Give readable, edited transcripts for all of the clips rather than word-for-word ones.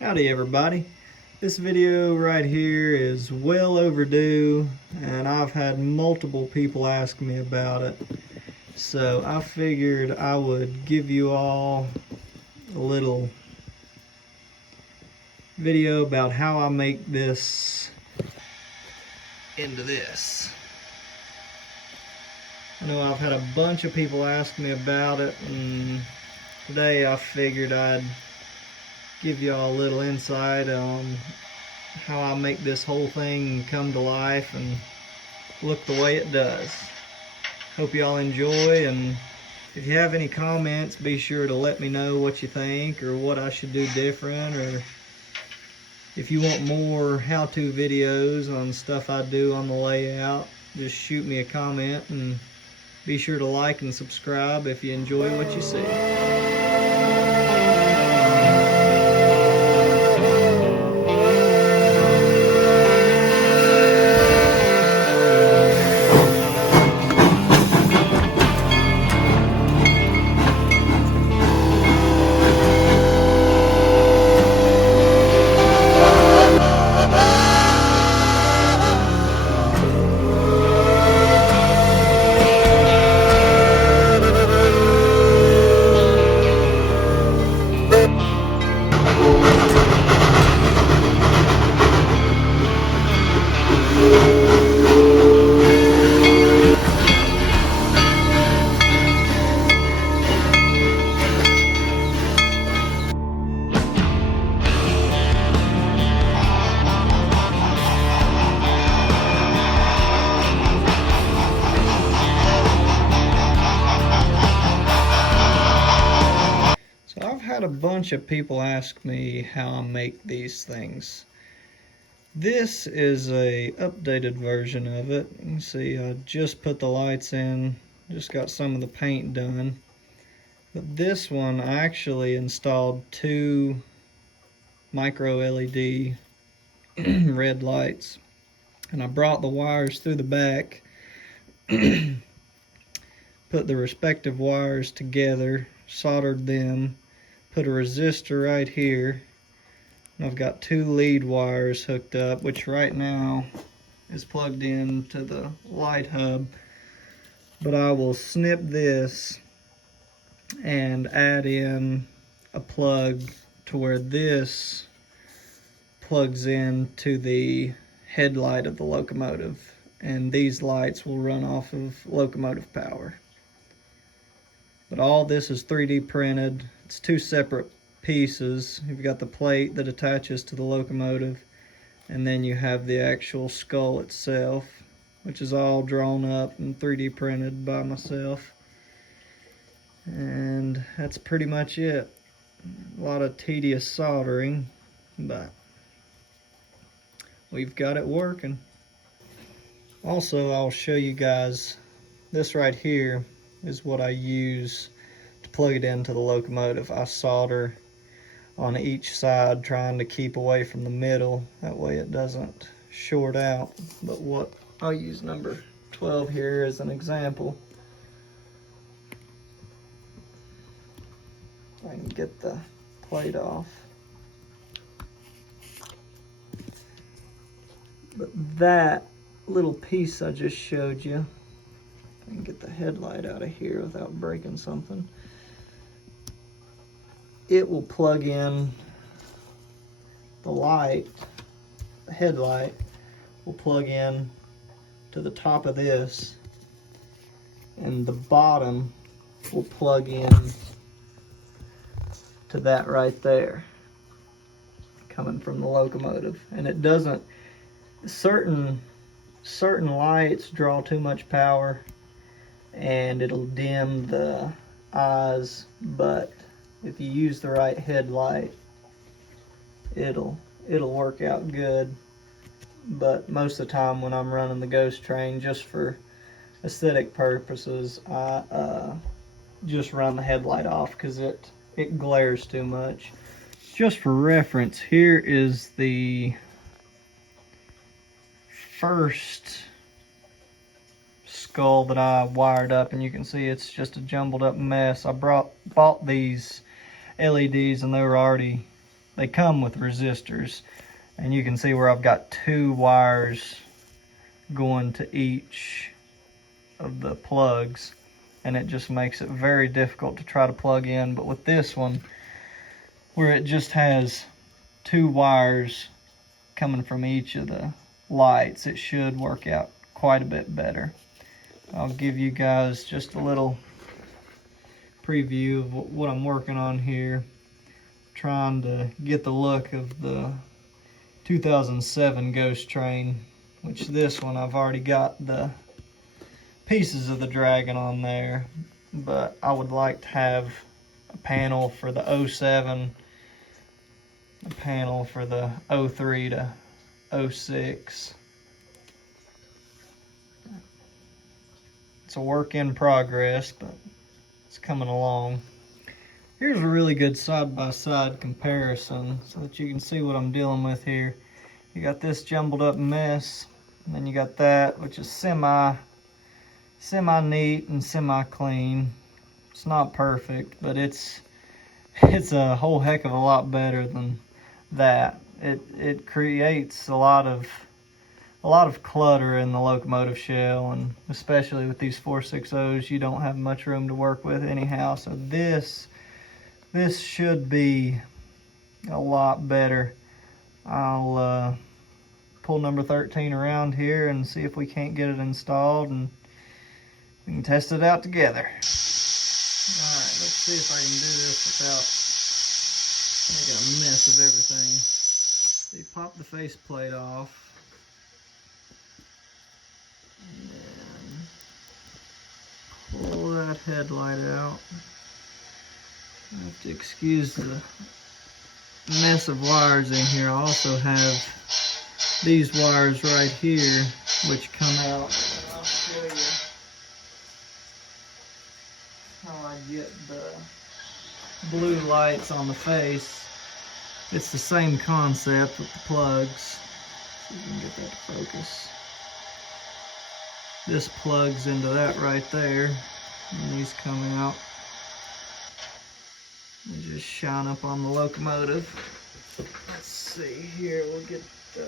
Howdy everybody. This video right here is well overdue and I've had multiple people ask me about it. So I figured I would give you all a little video about how I make this into this. I know I've had a bunch of people ask me about it, and today I figured I'd give y'all a little insight on how I make this whole thing come to life and look the way it does. Hope y'all enjoy, and if you have any comments, be sure to let me know what you think or what I should do different, or if you want more how-to videos on stuff I do on the layout, just shoot me a comment, and be sure to like and subscribe if you enjoy what you see. So I've had a bunch of people ask me how I make these things. This is a updated version of it. You can see I just put the lights in, just got some of the paint done. But this one I actually installed two micro LED red lights, and I brought the wires through the back, put the respective wires together, soldered them, put a resistor right here, and I've got two lead wires hooked up, which right now is plugged in to the light hub, but I will snip this and add in a plug to where this plugs in to the headlight of the locomotive, and these lights will run off of locomotive power. But all this is 3D printed. It's two separate pieces. You've got the plate that attaches to the locomotive, and then you have the actual skull itself, which is all drawn up and 3D printed by myself. And that's pretty much it. A lot of tedious soldering, but we've got it working. Also, I'll show you guys, this right here is what I use to plug it into the locomotive. I solder on each side, trying to keep away from the middle, that way it doesn't short out. But what I'll use number 12 here as an example. I can get the plate off. But that little piece I just showed you, I can get the headlight out of here without breaking something. It will plug in the light, the headlight will plug in to the top of this, and the bottom will plug in to that right there, coming from the locomotive. And it doesn't, certain lights draw too much power and it'll dim the eyes, but if you use the right headlight, it'll work out good. But most of the time when I'm running the Ghost Train, just for aesthetic purposes, I just run the headlight off because it glares too much. Just for reference, here is the first skull that I wired up, and you can see it's just a jumbled up mess. I bought these LEDs and they were already they come with resistors, and you can see where I've got 2 wires going to each of the plugs, and it just makes it very difficult to try to plug in. But with this one, where it just has 2 wires coming from each of the lights, it should work out quite a bit better. I'll give you guys just a little preview of what I'm working on here. Trying to get the look of the 2007 Ghost Train, which this one I've already got the pieces of the Dragon on there, but I would like to have a panel for the 07, a panel for the 03 to 06. It's a work in progress, but it's coming along. Here's a really good side-by-side comparison so that you can see what I'm dealing with here. You got this jumbled up mess, and then you got that, which is semi-neat and semi-clean. It's not perfect, but it's a whole heck of a lot better than that. It creates a lot of clutter in the locomotive shell, and especially with these 460s, you don't have much room to work with anyhow. So this should be a lot better. I'll pull number 13 around here and see if we can't get it installed, and we can test it out together. Alright, let's see if I can do this without making a mess of everything. So you pop the faceplate off, and then pull that headlight out. I have to excuse the mess of wires in here. I also have these wires right here which come out. I'll show you how I get the blue lights on the face. It's the same concept with the plugs. See if we can get that to focus. This plugs into that right there, and these come out. They just shine up on the locomotive. Let's see here, we'll get the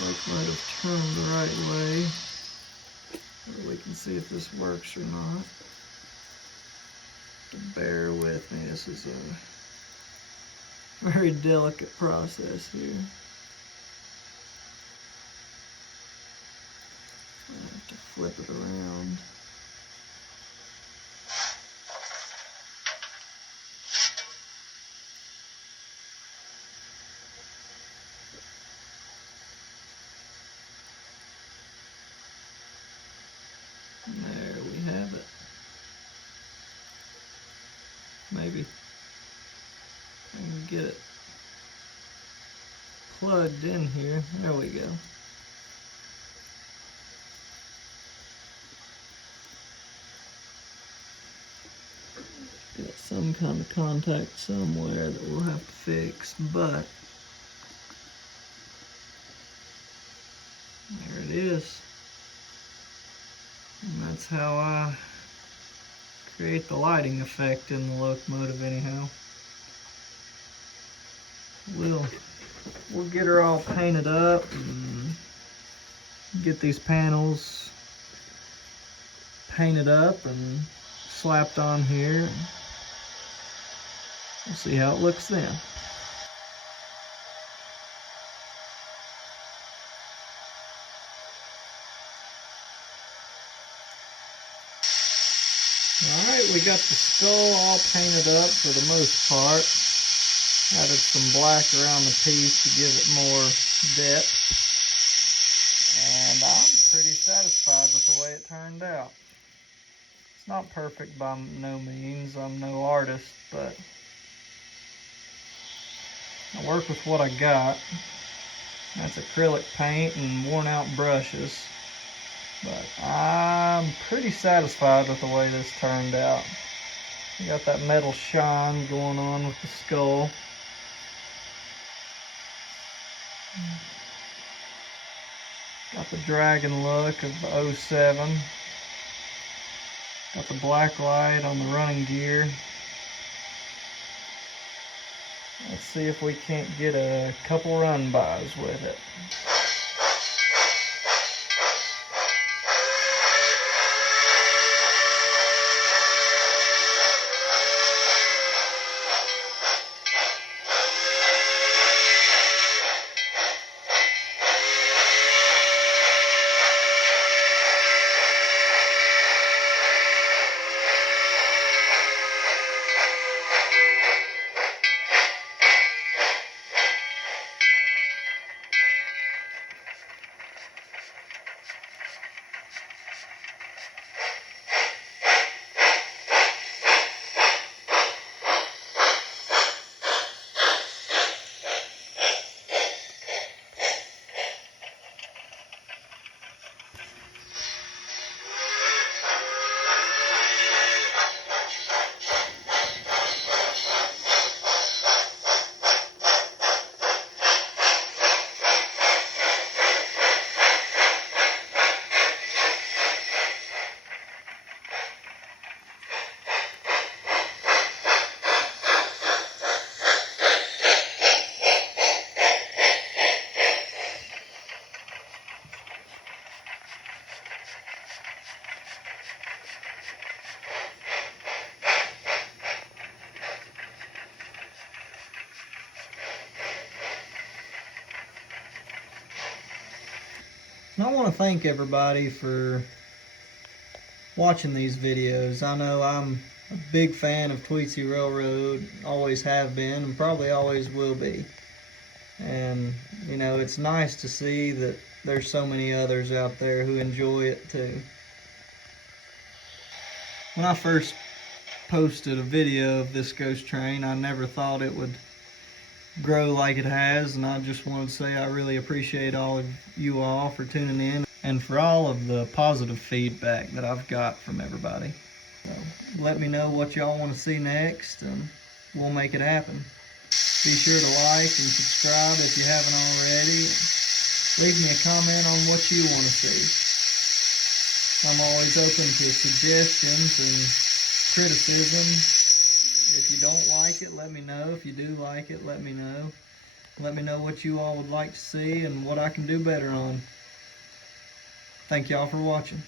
locomotive turned the right way so we can see if this works or not. Bear with me, this is a very delicate process here. I have to flip it around. There we have it. Maybe I can get it plugged in here. There we go. Got some kind of contact somewhere that we'll have to fix, but there it is. And that's how I create the lighting effect in the locomotive anyhow. We'll get her all painted up and get these panels painted up and slapped on here. We'll see how it looks then. Alright, we got the skull all painted up for the most part. Added some black around the piece to give it more depth. And I'm pretty satisfied with the way it turned out. It's not perfect by no means. I'm no artist, but I work with what I got. That's acrylic paint and worn out brushes. But I'm pretty satisfied with the way this turned out. You got that metal shine going on with the skull. Got the Dragon look of the 07. Got the black light on the running gear. Let's see if we can't get a couple run-bys with it. And I want to thank everybody for watching these videos. I know I'm a big fan of Tweetsie Railroad, always have been, and probably always will be. And, you know, it's nice to see that there's so many others out there who enjoy it too. When I first posted a video of this ghost train, I never thought it would grow like it has, and I just wanted to say I really appreciate all of you all for tuning in and for all of the positive feedback that I've got from everybody. So let me know what y'all want to see next, and we'll make it happen. Be sure to like and subscribe if you haven't already. Leave me a comment on what you want to see. I'm always open to suggestions and criticism. If you don't like it, let me know. If you do like it, let me know. Let me know what you all would like to see and what I can do better on. Thank y'all for watching.